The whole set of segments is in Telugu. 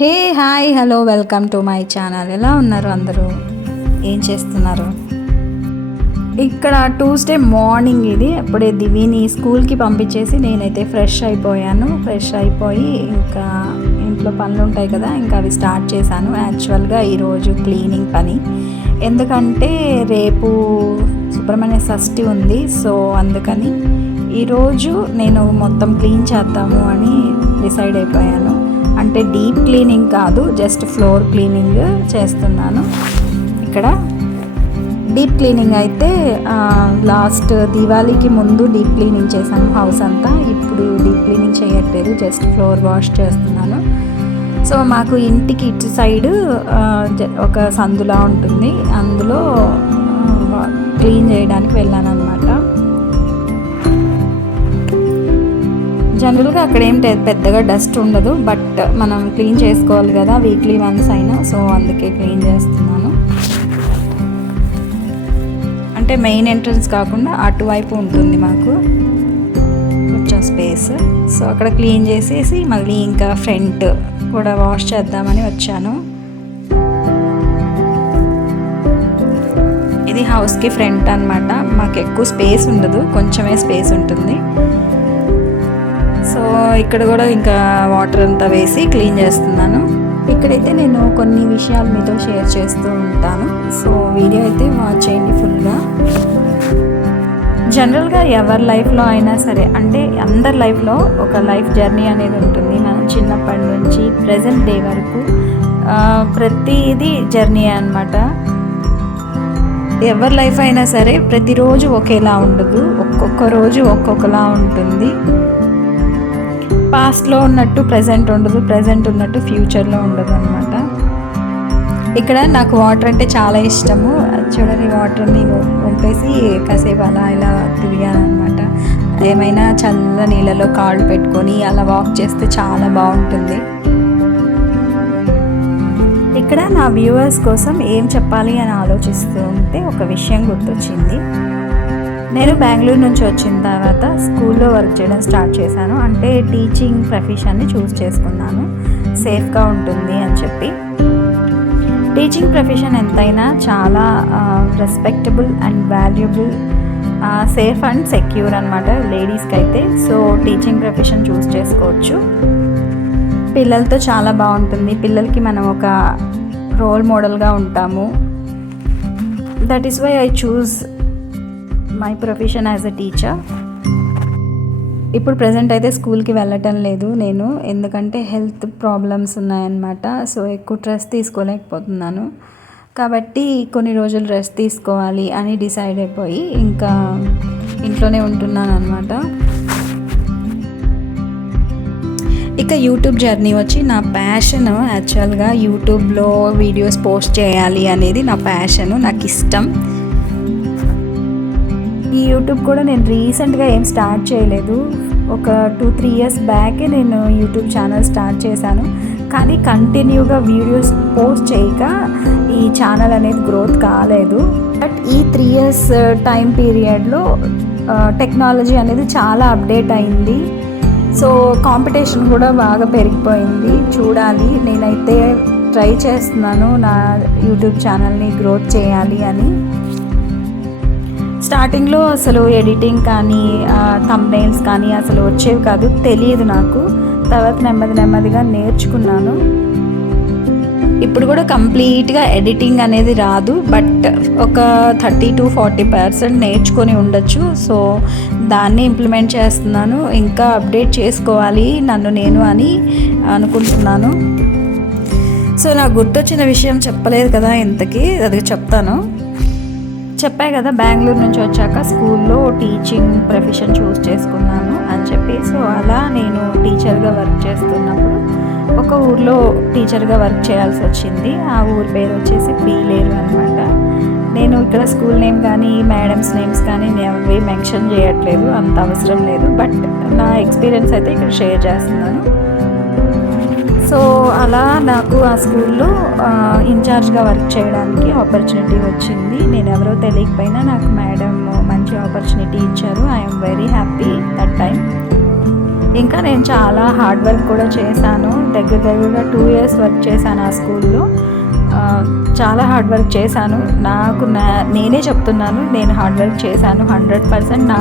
Hey hi hello welcome to my channel. ఎలా ఉన్నారు అందరూ? ఏం చేస్తున్నారు? ఇక్కడ ట్యూస్డే మార్నింగ్ ఇది. అప్పుడే దివిని స్కూల్కి పంపించేసి నేనైతే ఫ్రెష్ అయిపోయాను. ఫ్రెష్ అయిపోయి ఇంకా ఇంట్లో పనులు ఉంటాయి కదా, ఇంకా అవి స్టార్ట్ చేశాను. యాక్చువల్గా ఈరోజు క్లీనింగ్ పని, ఎందుకంటే రేపు సుబ్రహ్మణ్య షష్ఠి ఉంది. సో అందుకని ఈరోజు నేను మొత్తం క్లీన్ చేద్దాము అని డిసైడ్ అయిపోయాను. అంటే డీప్ క్లీనింగ్ కాదు, జస్ట్ ఫ్లోర్ క్లీనింగ్ చేస్తున్నాను. ఇక్కడ డీప్ క్లీనింగ్ అయితే లాస్ట్ దివాళీకి ముందు డీప్ క్లీనింగ్ చేశాను హౌస్ అంతా. ఇప్పుడు డీప్ క్లీనింగ్ చేయట్లేదు, జస్ట్ ఫ్లోర్ వాష్ చేస్తున్నాను. సో మాకు ఇంటికి ఇటు సైడ్ ఒక సందులా ఉంటుంది, అందులో క్లీన్ చేయడానికి వెళ్ళాను అనమాట. జనరల్గా అక్కడ ఏం పెద్దగా డస్ట్ ఉండదు, బట్ మనం క్లీన్ చేసుకోవాలి కదా వీక్లీ వన్స్ అయినా. సో అందుకే క్లీన్ చేస్తున్నాను. అంటే మెయిన్ ఎంట్రన్స్ కాకుండా అటువైపు ఉంటుంది మాకు కొంచెం స్పేస్. సో అక్కడ క్లీన్ చేసేసి మళ్ళీ ఇంకా ఫ్రంట్ కూడా వాష్ చేద్దామని వచ్చాను. ఇది హౌస్కి ఫ్రంట్ అనమాట. మాకు ఎక్కువ స్పేస్ ఉండదు, కొంచెమే స్పేస్ ఉంటుంది. సో ఇక్కడ కూడా ఇంకా వాటర్ అంతా వేసి క్లీన్ చేస్తున్నాను. ఇక్కడైతే నేను కొన్ని విషయాలు మీతో షేర్ చేస్తూ ఉంటాను. సో వీడియో అయితే వాచ్ చేయండి ఫుల్గా. జనరల్గా ఎవరి లైఫ్లో అయినా సరే, అంటే అందరి లైఫ్లో ఒక లైఫ్ జర్నీ అనేది ఉంటుంది. మనం చిన్నప్పటి నుంచి ప్రజెంట్ డే వరకు ప్రతిదీ జర్నీ అన్నమాట. ఎవరి లైఫ్ అయినా సరే ప్రతిరోజు ఒకేలా ఉండదు, ఒక్కొక్క రోజు ఒక్కొక్కలా ఉంటుంది. పాస్ట్లో ఉన్నట్టు ప్రజెంట్ ఉండదు, ప్రజెంట్ ఉన్నట్టు ఫ్యూచర్లో ఉండదు అనమాట. ఇక్కడ నాకు వాటర్ అంటే చాలా ఇష్టము. చూడండి, వాటర్ని వంపేసి కాసేపు అలా ఇలా తిరిగానమాట. ఏమైనా చల్ల నీళ్ళలో కాళ్ళు పెట్టుకొని అలా వాక్ చేస్తే చాలా బాగుంటుంది. ఇక్కడ నా వ్యూవర్స్ కోసం ఏం చెప్పాలి అని ఆలోచిస్తూ ఉంటే ఒక విషయం గుర్తొచ్చింది. నేను బెంగళూరు నుంచి వచ్చిన తర్వాత స్కూల్లో వర్క్ చేయడం స్టార్ట్ చేశాను. అంటే టీచింగ్ ప్రొఫెషన్ని చూస్ చేసుకున్నాను, సేఫ్గా ఉంటుంది అని చెప్పి. టీచింగ్ ప్రొఫెషన్ ఎంతైనా చాలా respectable and valuable, safe and secure అనమాట లేడీస్కి అయితే. సో టీచింగ్ ప్రొఫెషన్ చూస్ చేసుకోవచ్చు. పిల్లలతో చాలా బాగుంటుంది. పిల్లలకి మనం ఒక రోల్ మోడల్గా ఉంటాము. That is why I choose my profession as a teacher. ఇప్పుడు ప్రజెంట్ అయితే స్కూల్కి వెళ్ళటం లేదు నేను, ఎందుకంటే హెల్త్ ప్రాబ్లమ్స్ ఉన్నాయన్నమాట. సో ఎక్కువ రెస్ట్ తీసుకోలేకపోతున్నాను. కాబట్టి కొన్ని రోజులు రెస్ట్ తీసుకోవాలి అని డిసైడ్ అయిపోయి ఇంకా ఇంట్లోనే ఉంటున్నాను అనమాట. ఇక యూట్యూబ్ జర్నీ వచ్చి నా ప్యాషన్. యాక్చువల్గా యూట్యూబ్లో వీడియోస్ పోస్ట్ చేయాలి అనేది నా ప్యాషను, నాకు ఇష్టం. ఈ యూట్యూబ్ కూడా నేను రీసెంట్గా ఏం స్టార్ట్ చేయలేదు. ఒక 2-3 years బ్యాకే నేను యూట్యూబ్ ఛానల్ స్టార్ట్ చేశాను. కానీ కంటిన్యూగా వీడియోస్ పోస్ట్ చేయక ఈ ఛానల్ అనేది గ్రోత్ కాలేదు. బట్ ఈ 3 years టైం పీరియడ్లో టెక్నాలజీ అనేది చాలా అప్డేట్ అయింది. సో కాంపిటీషన్ కూడా బాగా పెరిగిపోయింది. చూడాలి, నేనైతే ట్రై చేస్తున్నాను నా యూట్యూబ్ ఛానల్ని గ్రోత్ చేయాలి అని. స్టార్టింగ్లో అసలు ఎడిటింగ్ కానీ థంబ్నెయిల్స్ కానీ అసలు వచ్చేవి కాదు, తెలియదు నాకు. తర్వాత నెమ్మదిగా నేర్చుకున్నాను. ఇప్పుడు కూడా కంప్లీట్గా ఎడిటింగ్ అనేది రాదు, బట్ ఒక 30-40% నేర్చుకొని ఉండొచ్చు. సో దాన్ని ఇంప్లిమెంట్ చేస్తున్నాను. ఇంకా అప్డేట్ చేసుకోవాలి నన్ను నేను అని అనుకుంటున్నాను. సో నాకు గుర్తొచ్చిన విషయం చెప్పలేదు కదా ఇంతకీ, అది చెప్తాను. చెప్పాయి కదా బెంగళూరు నుంచి వచ్చాక స్కూల్లో టీచింగ్ ప్రొఫెషన్ చూస్ చేసుకున్నాను అని చెప్పి. సో అలా నేను టీచర్గా వర్క్ చేస్తున్నప్పుడు ఒక ఊర్లో టీచర్గా వర్క్ చేయాల్సి వచ్చింది. ఆ ఊరి పేరు వచ్చేసి పీలేరు అనమాట. నేను ఇక్కడ స్కూల్ నేమ్ కానీ మేడమ్స్ నేమ్స్ కానీ నేను మెన్షన్ చేయట్లేదు, అంత అవసరం లేదు. బట్ నా ఎక్స్పీరియన్స్ అయితే ఇక్కడ షేర్ చేస్తున్నాను. సో అలా నాకు ఆ స్కూల్లో ఇన్ఛార్జ్గా వర్క్ చేయడానికి ఆపర్చునిటీ వచ్చింది. నేను ఎవరో తెలియకపోయినా నాకు మేడం మంచి ఆపర్చునిటీ ఇచ్చారు. I'm very happy that time. ఇంకా నేను చాలా హార్డ్ వర్క్ కూడా చేశాను. దగ్గరగా 2 years వర్క్ చేశాను ఆ స్కూల్లో. చాలా హార్డ్ వర్క్ చేశాను. నేనే చెప్తున్నాను, నేను హార్డ్ వర్క్ చేశాను. 100% నా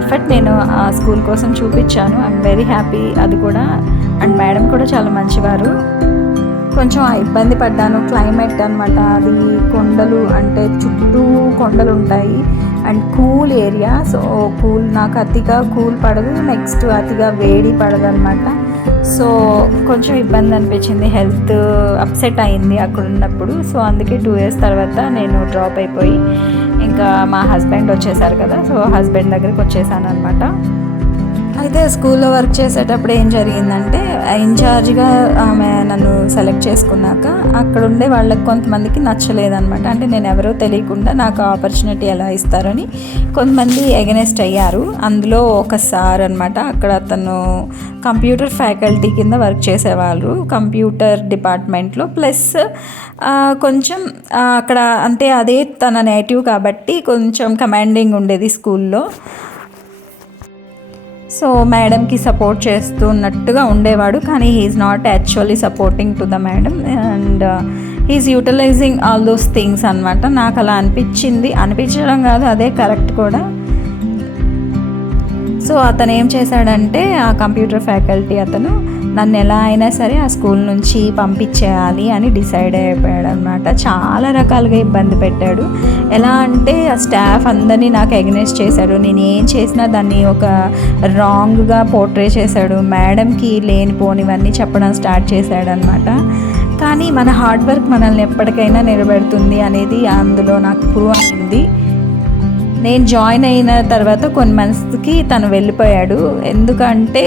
ఎఫర్ట్ నేను ఆ స్కూల్ కోసం చూపించాను. ఐఎమ్ వెరీ హ్యాపీ అది కూడా. అండ్ మేడం కూడా చాలా మంచివారు. కొంచెం ఇబ్బంది పడ్డాను. క్లైమేట్ అనమాట, అది కొండలు, అంటే చుట్టూ కొండలు ఉంటాయి అండ్ కూల్ ఏరియా. సో నాకు అతిగా కూల్ పడదు, నెక్స్ట్ అతిగా వేడి పడదు అనమాట. సో కొంచెం ఇబ్బంది అనిపించింది, హెల్త్ అప్సెట్ అయింది అక్కడ ఉన్నప్పుడు. సో అందుకే 2 years తర్వాత నేను డ్రాప్ అయిపోయి ఇంకా మా హస్బెండ్ వచ్చేసారు కదా, సో హస్బెండ్ దగ్గరికి వచ్చేసాను అనమాట. అయితే స్కూల్లో వర్క్ చేసేటప్పుడు ఏం జరిగిందంటే, ఇన్ఛార్జ్గా ఆమె నన్ను సెలెక్ట్ చేసుకున్నాక అక్కడ ఉండే వాళ్ళకి కొంతమందికి నచ్చలేదన్నమాట. అంటే నేను ఎవరో తెలియకుండా నాకు ఆపర్చునిటీ ఎలా ఇస్తారని కొంతమంది ఎగనెస్ట్ అయ్యారు. అందులో ఒక సార్ అనమాట, అక్కడ అతను కంప్యూటర్ ఫ్యాకల్టీ కింద వర్క్ చేసేవాళ్ళు కంప్యూటర్ డిపార్ట్మెంట్లో. ప్లస్ కొంచెం అక్కడ అంటే అదే తన నేటివ్ కాబట్టి కొంచెం కమాండింగ్ ఉండేది స్కూల్లో. సో మేడంకి సపోర్ట్ చేస్తున్నట్టుగా ఉండేవాడు, కానీ he's not actually supporting to the madam and he's utilising all those things అనమాట. నాకు అలా అనిపించడం కాదు, అదే కరెక్ట్ కూడా. సో అతను ఏం చేశాడంటే, ఆ కంప్యూటర్ ఫ్యాకల్టీ అతను నన్ను ఎలా అయినా సరే ఆ స్కూల్ నుంచి పంపించేయాలి అని డిసైడ్ అయిపోయాడు అనమాట. చాలా రకాలుగా ఇబ్బంది పెట్టాడు. ఎలా అంటే ఆ స్టాఫ్ అందరినీ నాకు ఎగ్నెస్ట్ చేశాడు. నేను ఏం చేసినా దాన్ని ఒక రాంగ్గా పోర్ట్రే చేశాడు. మేడంకి లేనిపోనివన్నీ చెప్పడం స్టార్ట్ చేశాడు అనమాట. కానీ మన హార్డ్ వర్క్ మనల్ని ఎప్పటికైనా నిలబెడుతుంది అనేది అందులో నాకు ప్రూవ్ అయింది. నేను జాయిన్ అయిన తర్వాత కొన్ని మంత్స్కి తను వెళ్ళిపోయాడు. ఎందుకంటే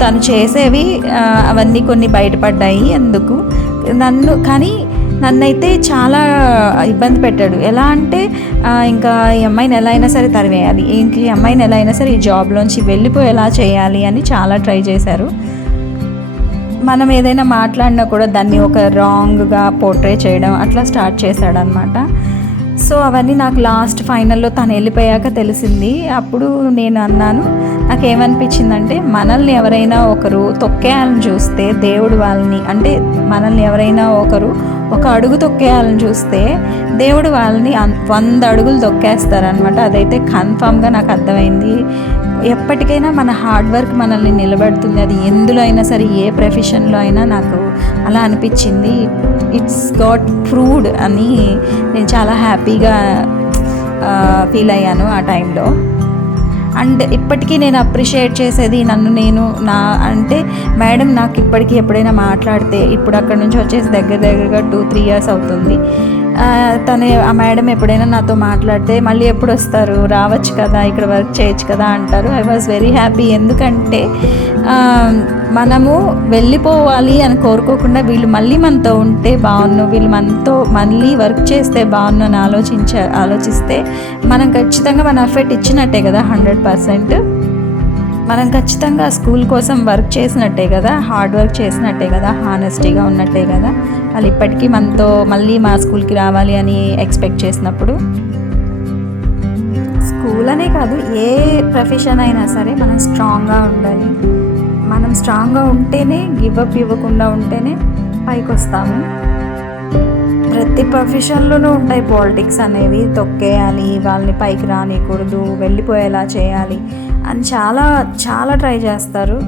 తను చేసేవి అవన్నీ కొన్ని బయటపడ్డాయి. ఎందుకు నన్నైతే చాలా ఇబ్బంది పెట్టాడు. ఎలా అంటే ఇంకా ఈ అమ్మాయిని ఎలా అయినా సరే తరివేయాలి, ఇంక ఈ అమ్మాయిని ఎలా అయినా సరే ఈ జాబ్లోంచి వెళ్ళిపోయేలా చేయాలి అని చాలా ట్రై చేశారు. మనం ఏదైనా మాట్లాడినా కూడా దాన్ని ఒక రాంగ్గా పోర్ట్రే చేయడం అట్లా స్టార్ట్ చేశాడనమాట. సో అవన్నీ నాకు లాస్ట్ ఫైనల్లో తను వెళ్ళిపోయాక తెలిసింది. అప్పుడు నేను అన్నాను, నాకేమనిపించిందంటే, మనల్ని ఎవరైనా ఒకరు తొక్కేయాలని చూస్తే దేవుడు వాళ్ళని, అంటే మనల్ని ఎవరైనా ఒకరు ఒక అడుగు తొక్కేయాలని చూస్తే దేవుడు వాళ్ళని 100 అడుగులు తొక్కేస్తారనమాట. అదైతే కన్ఫామ్గా నాకు అర్థమైంది. ఎప్పటికైనా మన హార్డ్ వర్క్ మనల్ని నిలబెడుతుంది. అది ఎందులో అయినా సరే, ఏ ప్రొఫెషన్లో అయినా నాకు అలా అనిపించింది. ఇట్స్ గాట్ ప్రూవ్డ్ అని నేను చాలా హ్యాపీగా ఫీల్ అయ్యాను ఆ టైంలో. అండ్ ఇప్పటికీ నేను అప్రిషియేట్ చేసేది అంటే మేడం నాకు ఇప్పటికీ ఎప్పుడైనా మాట్లాడితే, ఇప్పుడు అక్కడ నుంచి వచ్చేసి దగ్గరగా 2-3 years అవుతుంది. ఆ మేడం ఎప్పుడైనా నాతో మాట్లాడితే, మళ్ళీ ఎప్పుడు వస్తారు, రావచ్చు కదా, ఇక్కడ వర్క్ చేయొచ్చు కదా అంటారు. I was very happy. ఎందుకంటే మనము వెళ్ళిపోవాలి అని కోరుకోకుండా వీళ్ళు మళ్ళీ మనతో ఉంటే బాగున్ను, వీళ్ళు మనతో మళ్ళీ వర్క్ చేస్తే బాగున్ను అని ఆలోచిస్తే మనం ఖచ్చితంగా మన ఎఫర్ట్ ఇచ్చినట్టే కదా. 100% మనం ఖచ్చితంగా స్కూల్ కోసం వర్క్ చేసినట్టే కదా, హార్డ్ వర్క్ చేసినట్టే కదా, హానెస్టీగా ఉన్నట్టే కదా. వాళ్ళు ఇప్పటికీ మనతో మళ్ళీ మా స్కూల్కి రావాలి అని ఎక్స్పెక్ట్ చేసినప్పుడు, స్కూల్ అనే కాదు, ఏ ప్రొఫెషన్ అయినా సరే మనం స్ట్రాంగ్గా ఉండాలి. మనం స్ట్రాంగ్గా ఉంటేనే, గివప్ ఇవ్వకుండా ఉంటేనే పైకి వస్తాము. ప్రతి ప్రొఫెషన్లోనూ ఉంటాయి పాలిటిక్స్ అనేవి. తొక్కేయాలి, వాళ్ళని పైకి రానియకూడదు, వెళ్ళిపోయేలా చేయాలి అని చాలా చాలా ట్రై చేస్తారు.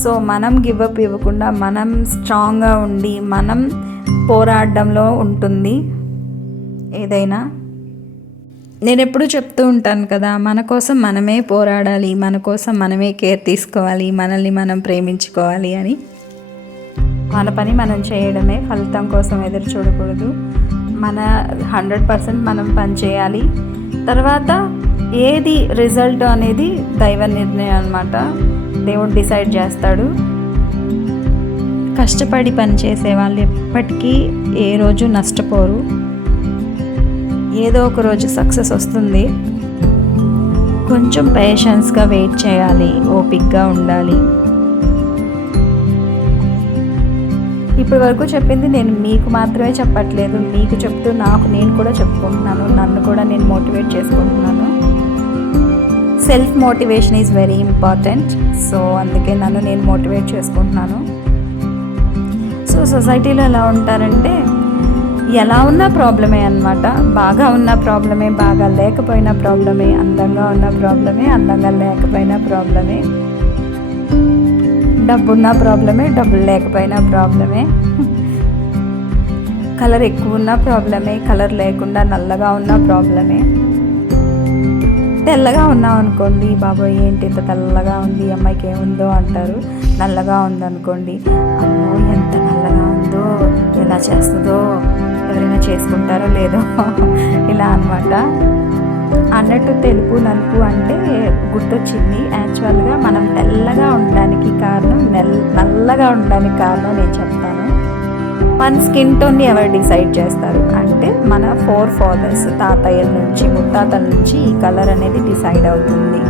సో మనం గివప్ ఇవ్వకుండా, మనం స్ట్రాంగ్గా ఉండి మనం పోరాడడంలో ఉంటుంది ఏదైనా. నేను ఎప్పుడూ చెప్తూ ఉంటాను కదా, మన కోసం మనమే పోరాడాలి, మన కోసం మనమే కేర్ తీసుకోవాలి, మనల్ని మనం ప్రేమించుకోవాలి అని. మన పని మనం చేయడమే, ఫలితం కోసం ఎదురు చూడకూడదు. మన 100% మనం పని చేయాలి. తర్వాత ఏది రిజల్ట్ అనేది దైవ నిర్ణయం అన్నమాట. దేవుడు డిసైడ్ చేస్తాడు. కష్టపడి పని చేసే వాళ్ళు ఎప్పటికీ ఏ రోజు నష్టపోరు. ఏదో ఒక రోజు సక్సెస్ వస్తుంది. కొంచెం పేషెన్స్గా వెయిట్ చేయాలి, ఓపిక్గా ఉండాలి. ఇప్పటి వరకు చెప్పింది నేను మీకు మాత్రమే చెప్పట్లేదు, మీకు చెప్తూ నేను కూడా చెప్పుకుంటున్నాను, నన్ను కూడా నేను మోటివేట్ చేసుకుంటున్నాను. Self motivation is very important. So అందుకే నేను మోటివేట్ చేసుకుంటున్నాను. సో సొసైటీలో ఎలా ఉంటారంటే ఎలా ఉన్నా ప్రాబ్లమే అన్నమాట. బాగా ఉన్న ప్రాబ్లమే, బాగా లేకపోయినా ప్రాబ్లమే, అందంగా ఉన్న ప్రాబ్లమే, అందంగా లేకపోయినా ప్రాబ్లమే, డబ్బున్న ప్రాబ్లమే, డబ్బులు లేకపోయినా ప్రాబ్లమే, కలర్ ఎక్కువ ఉన్న ప్రాబ్లమే, కలర్ లేకుండా నల్లగా ఉన్న ప్రాబ్లమే. తెల్లగా ఉన్నాం అనుకోండి, బాబోయ్ ఏంటి ఇంత తెల్లగా ఉంది, అమ్మాయికి ఏముందో అంటారు. నల్లగా ఉందనుకోండి, అమ్మో ఎంత నల్లగా ఉందో, ఎలా చేస్తుందో, ఎవరైనా చేసుకుంటారో లేదో ఇలా అన్నమాట. అన్నట్టు తెలుపు నలుపు అంటే గుర్తొచ్చింది. యాక్చువల్గా మనం తెల్లగా ఉండడానికి కారణం, నల్లగా ఉండడానికి కారణం నేను చెప్తాను. మన స్కిన్ టోన్ని ఎవరు డిసైడ్ చేస్తారు అంటే మన ఫోర్ ఫాదర్స్, తాతయ్యల నుంచి, ముత్తాతల నుంచి ఈ కలర్ అనేది డిసైడ్ అవుతుంది.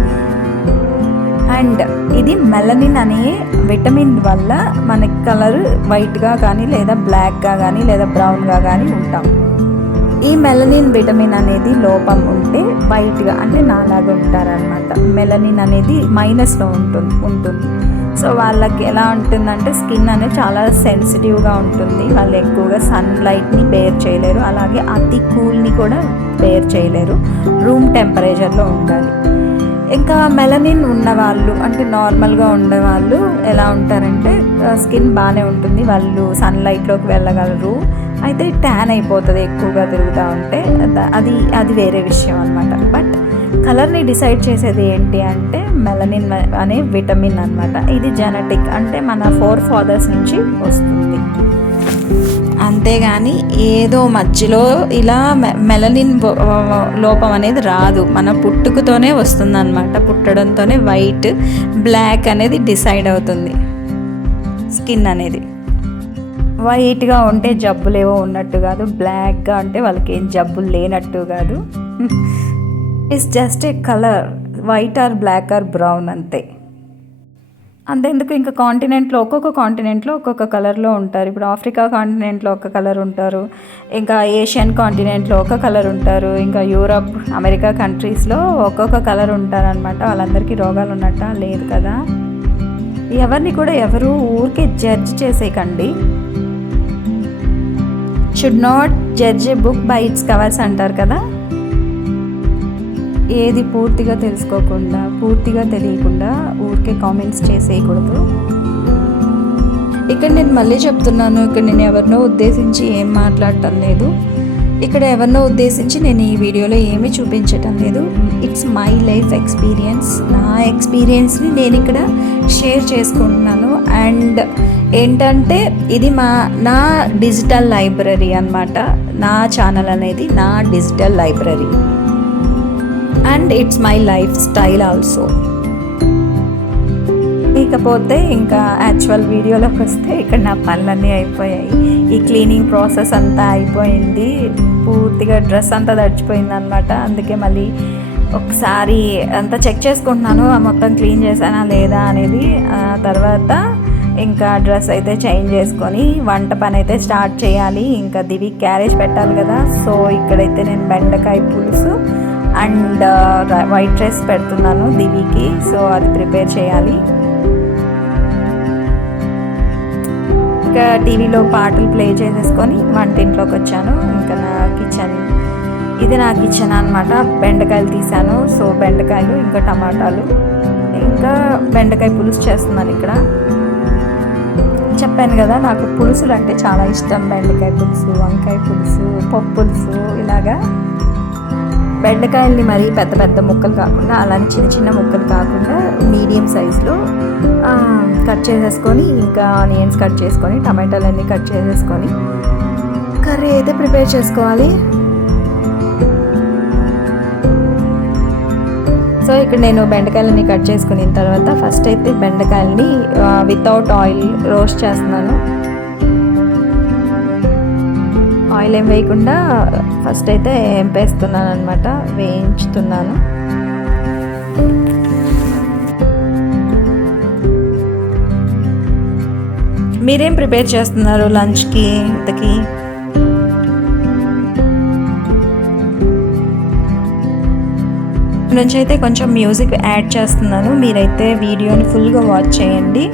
అండ్ ఇది మెలనిన్ అనే విటమిన్ వల్ల మనకి కలర్ వైట్గా కానీ లేదా బ్లాక్గా కానీ లేదా బ్రౌన్గా కానీ ఉంటాం. ఈ మెలనిన్ విటమిన్ అనేది లోపం ఉంటే వైట్గా అంటే నాలాగా ఉంటారనమాట. మెలనిన్ అనేది మైనస్లో ఉంటుంది. సో వాళ్ళకి ఎలా ఉంటుందంటే స్కిన్ అనేది చాలా సెన్సిటివ్గా ఉంటుంది. వాళ్ళు ఎక్కువగా సన్లైట్ని బేర్ చేయలేరు, అలాగే అతి కూల్ని కూడా బేర్ చేయలేరు. రూమ్ టెంపరేచర్లో ఉండాలి. ఇంకా మెలనిన్ ఉన్నవాళ్ళు అంటే నార్మల్గా ఉండేవాళ్ళు ఎలా ఉంటారంటే స్కిన్ బాగానే ఉంటుంది, వాళ్ళు సన్లైట్లోకి వెళ్ళగలరు. అయితే ట్యాన్ అయిపోతుంది ఎక్కువగా తిరుగుతూ ఉంటే, అది వేరే విషయం అనమాట. బట్ కలర్ని డిసైడ్ చేసేది ఏంటి అంటే మెలనిన్ అనే విటమిన్ అనమాట. ఇది జెనెటిక్, అంటే మన ఫోర్ ఫాదర్స్ నుంచి వస్తుంది. అంతేగాని ఏదో మధ్యలో ఇలా మెలనిన్ లోపం అనేది రాదు, మన పుట్టుకతోనే వస్తుంది అనమాట. పుట్టడంతోనే వైట్ బ్లాక్ అనేది డిసైడ్ అవుతుంది. స్కిన్ అనేది వైట్గా ఉంటే జబ్బులేవో ఉన్నట్టు కాదు, బ్లాక్గా అంటే వాళ్ళకి ఏం జబ్బులు లేనట్టు కాదు. It's just a colour, white or black or brown అంతే. అంతెందుకు, ఇంకా ఒక్కొక్క కాంటినెంట్లో ఒక్కొక్క కలర్లో ఉంటారు. ఇప్పుడు ఆఫ్రికా కాంటినెంట్లో ఒక కలర్ ఉంటారు, ఇంకా ఏషియన్ కాంటినెంట్లో ఒక కలర్ ఉంటారు, ఇంకా యూరప్, అమెరికా కంట్రీస్లో ఒక్కొక్క కలర్ ఉంటారనమాట. వాళ్ళందరికీ రోగాలు ఉన్నట్ట లేదు కదా. ఎవరిని కూడా ఎవరు ఊరికే జడ్జ్ చేసేయకండి. Should not judge a book by its covers అంటారు కదా. ఏది పూర్తిగా తెలుసుకోకుండా, పూర్తిగా తెలియకుండా ఊరికే కామెంట్స్ చేసేయకూడదు. ఇక్కడ నేను మళ్ళీ చెప్తున్నాను, ఇక్కడ నేను ఎవరినో ఉద్దేశించి ఏం మాట్లాడటం లేదు. ఇక్కడ ఎవరినో ఉద్దేశించి నేను ఈ వీడియోలో ఏమీ చూపించటం లేదు. It's my life experience. నా ఎక్స్పీరియన్స్ని నేను ఇక్కడ షేర్ చేసుకుంటున్నాను. అండ్ ఏంటంటే ఇది నా డిజిటల్ లైబ్రరీ అన్నమాట. నా ఛానల్ అనేది నా digital library. And it's my life style also. ఇకపోతే ఇంకా యాక్చువల్ వీడియోలోకి వస్తే ఇక్కడ నా పనులన్నీ అయిపోయాయి. ఈ క్లీనింగ్ ప్రాసెస్ అంతా అయిపోయింది. పూర్తిగా డ్రెస్ అంతా తడిచిపోయింది అనమాట. అందుకే మళ్ళీ ఒకసారి అంతా చెక్ చేసుకుంటున్నాను, మొత్తం క్లీన్ చేశానా లేదా అనేది. తర్వాత ఇంకా డ్రెస్ అయితే చేంజ్ చేసుకొని వంట పని అయితే స్టార్ట్ చేయాలి. ఇంకా దివి క్యారేజ్ పెట్టాలి కదా. సో ఇక్కడైతే నేను బెండకాయ పులుసు అండ్ వైట్ రైస్ పెడుతున్నాను దివికి. సో అది ప్రిపేర్ చేయాలి. ఇంకా టీవీలో పాటలు ప్లే చేసేసుకొని వంటింట్లోకి వచ్చాను. ఇంకా ఇది నా కిచెన్ అనమాట. బెండకాయలు తీసాను. సో బెండకాయలు ఇంకా టమాటాలు ఇంకా బెండకాయ పులుసు చేస్తున్నాను. ఇక్కడ చెప్పాను కదా నాకు పులుసులు అంటే చాలా ఇష్టం. బెండకాయ పులుసు, వంకాయ పులుసు, పప్పు పులుసు, ఇలాగా బెండకాయల్ని మరీ పెద్ద పెద్ద ముక్కలు కాకుండా, అలానే చిన్న చిన్న ముక్కలు కాకుండా మీడియం సైజులో కట్ చేసేసుకొని, ఇంకా ఆనియన్స్ కట్ చేసుకొని, టమాటాలన్నీ కట్ చేసేసుకొని కర్రీ అయితే ప్రిపేర్ చేసుకోవాలి. సో ఇక్కడ నేను బెండకాయలని కట్ చేసుకున్న తర్వాత ఫస్ట్ అయితే బెండకాయలని వితౌట్ ఆయిల్ రోస్ట్ చేస్తున్నాను. ఆయిల్ ఏం వేయకుండా ఫస్ట్ అయితే వేస్తున్నాను అనమాట, వేయించుతున్నాను. మీరేం ప్రిపేర్ చేస్తున్నారు లంచ్కి? ఇంతకీ నుంచి అయితే కొంచెం మ్యూజిక్ యాడ్ చేస్తున్నాను, మీరైతే వీడియోని ఫుల్గా వాచ్ చేయండి.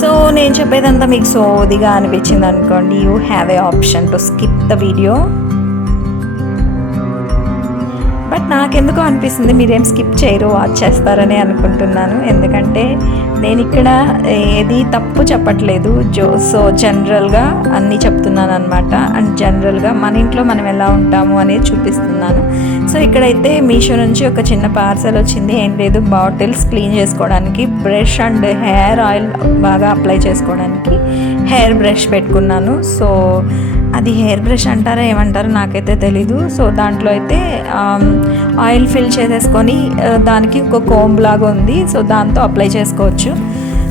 సో నేను చెప్పేదంతా మీకు సోదిగా అనిపించింది అనుకోండి, you have a option to skip the video. But నాకెందుకో అనిపిస్తుంది మీరేం స్కిప్ చేయరు, వాచ్ చేస్తారని అనుకుంటున్నాను. ఎందుకంటే నేను ఇక్కడ ఏది తప్పు చెప్పట్లేదు, సో జనరల్గా అన్నీ చెప్తున్నాను అనమాట. అండ్ జనరల్గా మన ఇంట్లో మనం ఎలా ఉంటాము అనేది చూపిస్తున్నాను. సో ఇక్కడైతే మీషో నుంచి ఒక చిన్న పార్సల్ వచ్చింది. ఏం లేదు, బాటిల్స్ క్లీన్ చేసుకోవడానికి, బ్రష్ అండ్ హెయిర్ ఆయిల్ బాగా అప్లై చేసుకోవడానికి హెయిర్ బ్రష్ పెట్టుకున్నాను. సో అది హెయిర్ బ్రష్ అంటారా ఏమంటారో నాకైతే తెలీదు. సో దాంట్లో అయితే ఆయిల్ ఫిల్ చేసేసుకొని దానికి ఒక కోంబ్ లాగా ఉంది, సో దాంతో అప్లై చేసుకోవచ్చు.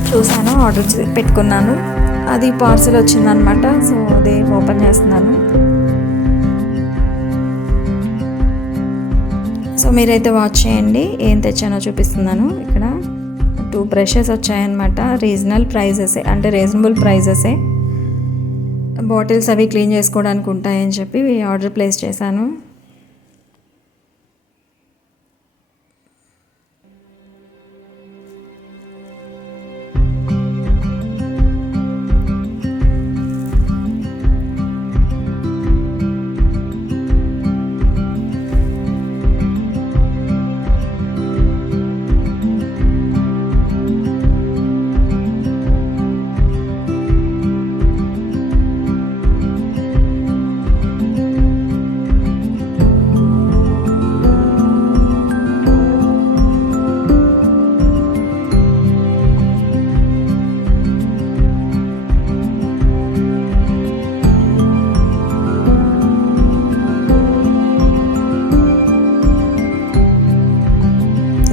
చూసాను, ఆర్డర్ పెట్టుకున్నాను, అది పార్సల్ వచ్చిందనమాట. సో అది ఓపెన్ చేస్తున్నాను. సో మీరైతే వాచ్ చేయండి, ఏం తెచ్చానో చూపిస్తున్నాను. ఇక్కడ 2 బ్రషెస్ వచ్చాయన్నమాట. రీజనబుల్ ప్రైజెసే. బాటిల్స్ అవి క్లీన్ చేసుకోవడానికి ఉంటాయని చెప్పి ఆర్డర్ ప్లేస్ చేశాను.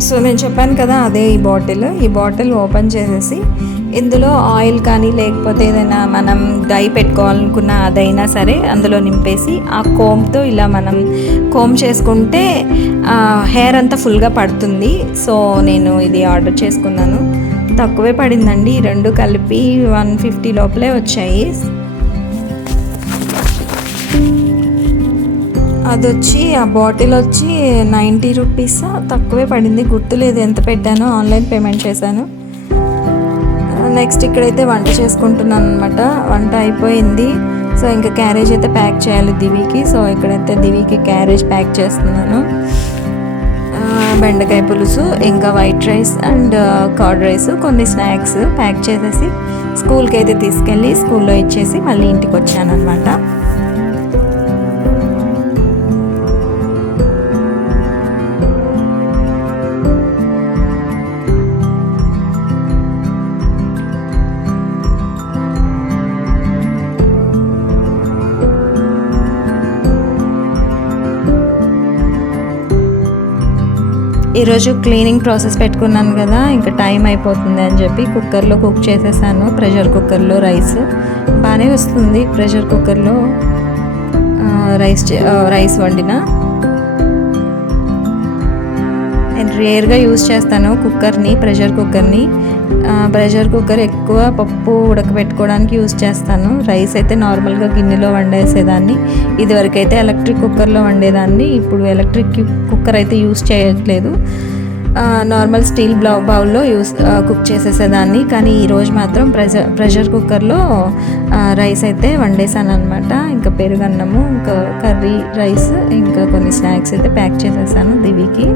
సో నేను చెప్పాను కదా, అదే ఈ బాటిల్ ఓపెన్ చేసేసి ఇందులో ఆయిల్ కానీ లేకపోతే ఏదైనా మనం డై పెట్టుకోవాలనుకున్న అదైనా సరే అందులో నింపేసి ఆ కోమ్తో ఇలా మనం కోమ్ చేసుకుంటే హెయిర్ అంతా ఫుల్గా పడుతుంది. సో నేను ఇది ఆర్డర్ చేసుకున్నాను, తక్కువే పడిందండి. ఈ రెండు కలిపి 150 లోపలే వచ్చాయి. అది వచ్చి ఆ బాటిల్ వచ్చి 90 రూపీస్ తక్కువే పడింది, గుర్తులేదు ఎంత పెట్టానో, ఆన్లైన్ పేమెంట్ చేశాను. నెక్స్ట్ ఇక్కడైతే వంట చేసుకుంటున్నాను అనమాట. వంట అయిపోయింది. సో ఇంకా క్యారేజ్ అయితే ప్యాక్ చేయాలి దివికి. సో ఇక్కడైతే దివికి క్యారేజ్ ప్యాక్ చేస్తున్నాను. బెండకాయ పులుసు, ఇంకా white rice and curd rice, కొన్ని స్నాక్స్ ప్యాక్ చేసేసి స్కూల్కి అయితే తీసుకెళ్ళి స్కూల్లో ఇచ్చేసి మళ్ళీ ఇంటికి వచ్చాను అనమాట. ఈరోజు క్లీనింగ్ ప్రాసెస్ పెట్టుకున్నాను కదా, ఇంకా టైం అయిపోతుంది అని చెప్పి కుక్కర్లో కుక్ చేసేసాను. ప్రెషర్ కుక్కర్లో రైస్ బాగానే వస్తుంది. ప్రెషర్ కుక్కర్లో రైస్ వండిన. నేను రేర్గా యూజ్ చేస్తాను కుక్కర్ని, ప్రెషర్ కుక్కర్ని. ప్రెషర్ కుక్కర్ ఎక్కువ పప్పు ఉడకబెట్టుకోవడానికి యూజ్ చేస్తాను. రైస్ అయితే నార్మల్గా గిన్నెలో వండేసేదాన్ని. ఇదివరకు అయితే ఎలక్ట్రిక్ కుక్కర్లో వండేదాన్ని. ఇప్పుడు ఎలక్ట్రిక్ కుక్కర్ అయితే యూజ్ చేయట్లేదు. నార్మల్ స్టీల్ బౌల్లో కుక్ చేసేసేదాన్ని. కానీ ఈరోజు మాత్రం ప్రెషర్ కుక్కర్లో రైస్ అయితే వండేసాను అనమాట. ఇంకా పెరుగన్నము, ఇంకా కర్రీ, రైస్, ఇంకా కొన్ని స్నాక్స్ అయితే ప్యాక్ చేసేసాను దివికి.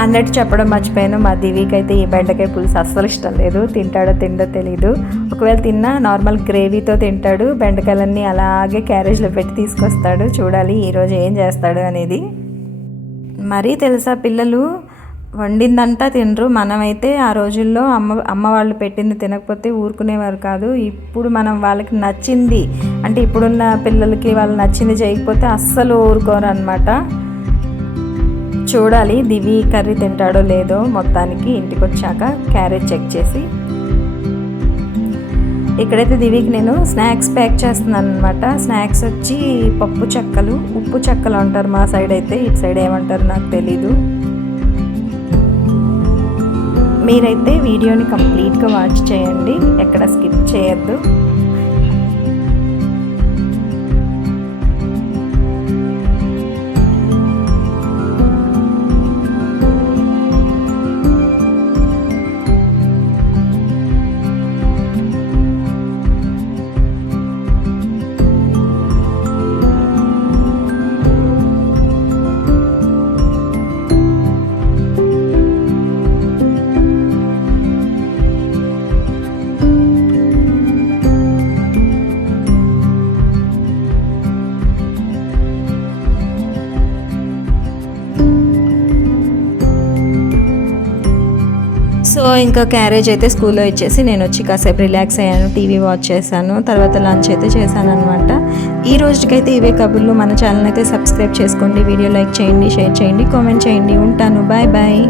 అన్నట్టు చెప్పడం మర్చిపోయాను, మా దివికి అయితే ఈ బెండకాయ పులుసు అస్సలు ఇష్టం లేదు. తింటాడో తిండో తెలీదు. ఒకవేళ తిన్నా నార్మల్ గ్రేవీతో తింటాడు. బెండకాయలన్నీ అలాగే క్యారేజ్లో పెట్టి తీసుకొస్తాడు. చూడాలి ఈరోజు ఏం చేస్తాడు అనేది. మరీ తెలుసా, పిల్లలు వండిందంతా తినరు. మనమైతే ఆ రోజుల్లో అమ్మ వాళ్ళు పెట్టింది తినకపోతే ఊరుకునేవారు కాదు. ఇప్పుడు మనం వాళ్ళకి నచ్చింది, అంటే ఇప్పుడున్న పిల్లలకి వాళ్ళు నచ్చింది చేయకపోతే అస్సలు ఊరుకోరు అనమాట. చూడాలి దివి కర్రీ తింటాడో లేదో. మొత్తానికి ఇంటికి వచ్చాక క్యారేజ్ చెక్ చేసి ఇక్కడైతే దివికి నేను స్నాక్స్ ప్యాక్ చేస్తున్నాను అనమాట. స్నాక్స్ వచ్చి పప్పు చెక్కలు, ఉప్పు చెక్కలు అంటారు మా సైడ్ అయితే, ఇటు సైడ్ ఏమంటారు నాకు తెలీదు. మీరైతే వీడియోని కంప్లీట్గా వాచ్ చేయండి, ఎక్కడ స్కిప్ చేయొద్దు. సో ఇంకా క్యారేజ్ అయితే స్కూల్లో ఇచ్చేసి నేను వచ్చి కాసేపు రిలాక్స్ అయ్యాను, టీవీ వాచ్ చేశాను. తర్వాత లంచ్ అయితే చేశాను అనమాట. ఈ రోజుకైతే ఇవే కబుర్లు. మన ఛానల్ అయితే సబ్స్క్రైబ్ చేసుకోండి, వీడియో లైక్ చేయండి, షేర్ చేయండి, కామెంట్ చేయండి. ఉంటాను, బాయ్ బాయ్.